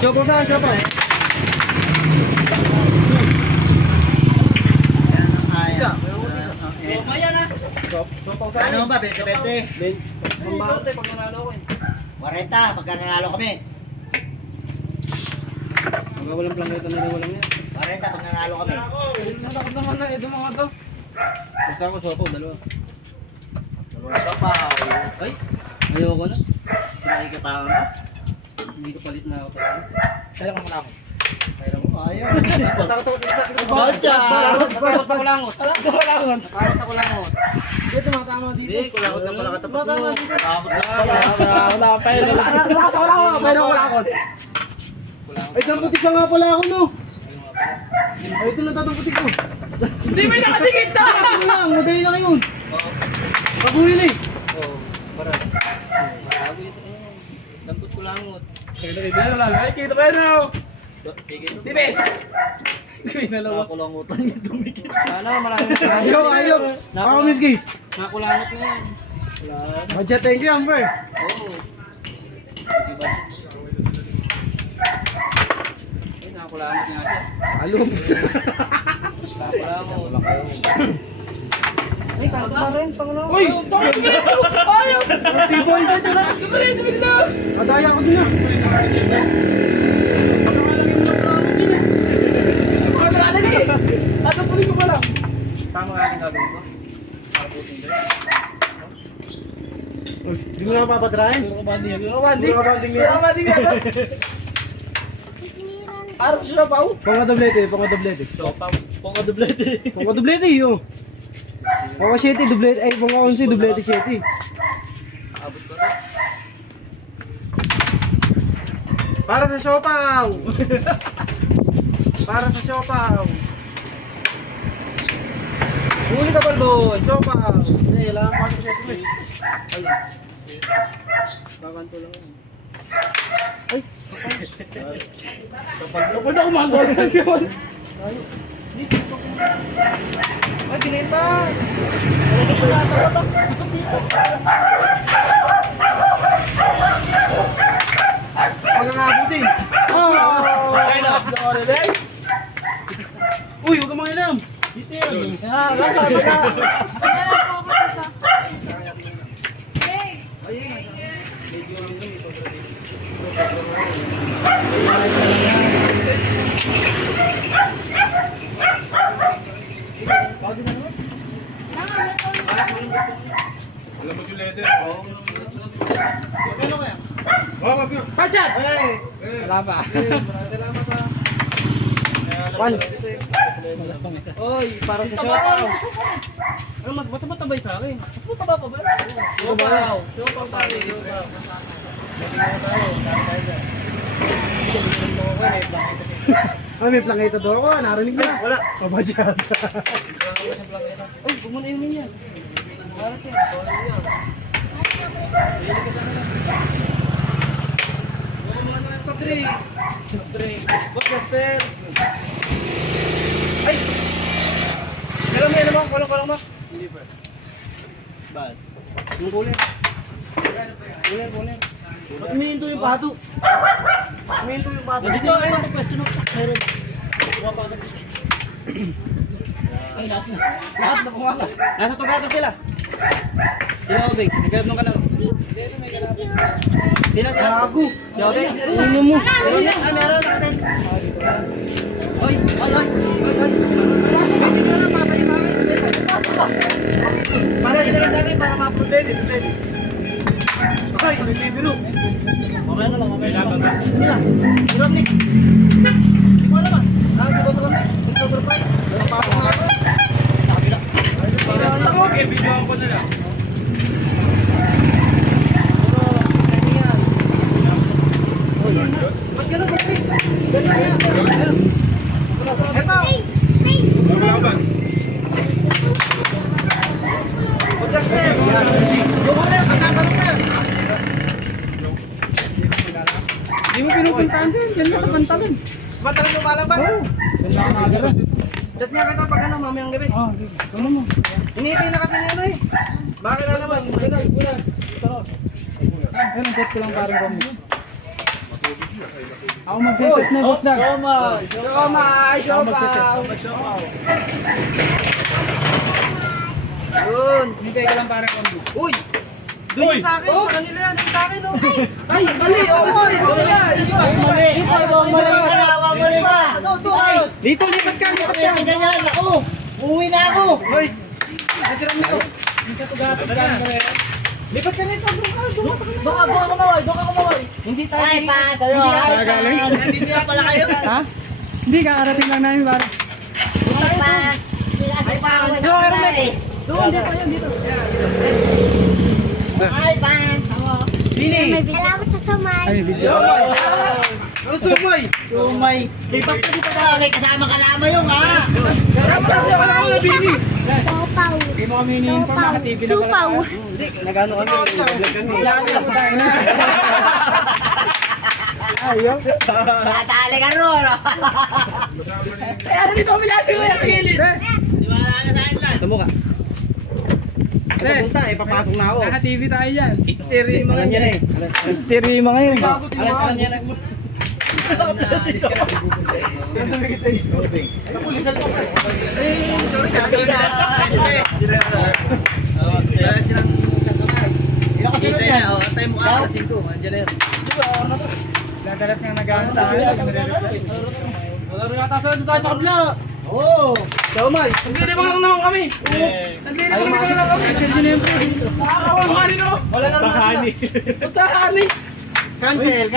Siopaw saan? Siopaw? Siopaw saan? Ano ba? 20-20? 20 pag nanalo ko eh. 40 pagka nanalo kami. Mga walang plangeta na rin walang yan. 40 pag nanalo kami. Natakot naman na ito mga to. Basta ako siopaw, dalawa. Siopaw. Ay, ayoko na. Nakikitawa mo? Hindi ko palit na ako talaga. Kailan ka malakot? Kaya mo, ayaw. Bacha! Bakit ako langot? Wala ka malakot. Bakit ako langot? Hindi, tumatama dito. Hindi, kulakot lang pala katapat mo. Tumatama dito. Wala ka pero. Pero malakot. Ay, tamputik ka nga pala ako, no? Ay, ito lang tatamputik ko. Hindi may nakatingin ta! Ito lang, madali lang yun. Paguhin eh. Oo, para. Bago ito eh. Dampot ko langot. Kaya lang. Ay, kita kayo na. Dibes! Dalawa. Nakakulangutan niya dumikit. Sana maraming ayaw. Ako, Miss Gaze. Nakulangot na yan. Budget, thank you, Amber. Oo. Ay, nakakulangot nga siya. Alum. Nakakulangot. Ay, kanto na rin. Pangulo. Uy! Bakit tumilit ko? Ayaw! T-boy. Tumilit na! Madaya ko din ah. Mga nalalag eh! Tatapunin ko pa lang. Tama nga yung gagawin ko. Hindi mo na papadrahin. Ano ka banding? Ano ka banding? Ano ka banding nito? Ano ka banding nito? Parang siya pa oh. Pangkadoblete, pangkadoblete. Pangkadoblete. Pangkadoblete yun. Pangka 7, doblete. Ay, pangka 11, doblete 7. Abot ko rin. Para sa siopaw! Para sa siopaw! Huli ka, Balbon! Siopaw! Hindi, kailangan pa sa siopaw eh. Ay. Bakanto lang yan. Ay! Kapag na kumagawa na yun. Ay, binenta! Magkakabutin! Oh! Alright! Uy, huwag ka mga ilam! Dito yan! Ah, lang sabi na. Ayun! Medyo lang yun ito. Wala mo yung letter. Ano kaya? Wag yun. Pachat! Ay! Wala pa. Salamat pa. Juan! Malas pang isa. Oy, parang sa siopaw! Ano, mas matabay sa akin. Mas mataba pa ba? Siopaw! Siopaw tayo! Siopaw! Ano, may plangeta doon ako? Narinig mo na? Wala. Pabadyan. Ay, huwag mo na inumin yan. Marat yan. Huwag mo na sa drink. Drink. Boss, Jasper. Ay! Kailan mo yan naman? Kulang mo? Hindi pa. Bad. Yung kulit. Kulit. Ba't umihinto yung pato? Umihinto yung pato. Dito ay nagpwesto ng meron. Ay, lahat na. Lahat na kumaka. Nasa tugatan sila. Sino Obeng? Nagkalap nung kalap. Sino Gago. Si Obeng? Ano mo? Meron na. Ah, meron. Nakaten. Oy! Oy! Pwede ka lang, patay sa akin. Para yun na lang sa akin, para ma-upload din. Ay, bibiro. Okay na lang, okay na lang. Hindi lang. Si Romnick. Hindi ko alam ah. Ah, si Dr. Romnick. October 5. Pero papang nga ako. Nakabila. Okay, video ako na lang. Ba't gano'n, Romnick? Gano'n. Eto! Laban. Jackson! Yung wala, pagkakalong na! Hindi mo pinupuntahan din, dyan ka sa pantalan. Pantalan yung balang ba? Oo. Dyan ka nakagara. Chat nga kita pag ano, mamayang gabi. Oo, ano mo? Hinihintay na kasi niya ano eh. Bakit na naman? Ayun, ang chat ko lang parang kami. Ako mag-set na boss na. Siomay! Siomay! Yun. Hintay ka lang para kombo. Uy! Doon yung sa akin, sa kanila yan, yung sa akin, oh. Ay, mali! Mali! Mali ka! Dito, lipat ka, lipat ka! Ganyan, ako! Uuwi na ako! Hoy! Natira mo ito! Lipat ka nito, doon ka sa kanila! Doon ka kumaway! Hindi tayo! Ay, pa! Sa'yo! Hindi na pala kayo! Ha? Hindi, kakarating lang namin para. Ay, pa! Ay, pa! Doon, dito yan, dito! Ay, Pans! Dini! Salamat sa sumay. Ay, video. Ano sumay? Sumay! Di ba pwede pa ba may kasama kalama yung ha? Sopaw. Hindi mo kami ini-inform, Sopaw. naka-TV na pala. Supaw. Hindi, nag-ano kami, nag-vlog kami. Ayaw. Nakatali ka ron! Eh, ano dito kami lahat yung kilid? Di ba nakakain lang? Tamo ka. Punta, papasok na ako. Naka-TV tayo dyan. Stereo mga Alam yan eh. Stereo mga yun. Alam yan eh. Ladalas nga nag-ano tayo. Wala rin yata sa tayo sa kabila. Oo. Siomay. Naglilibang lang naman kami. Naglilibang lang kami. Nakakawang no? Wala na rin. Basta hani. Cancel.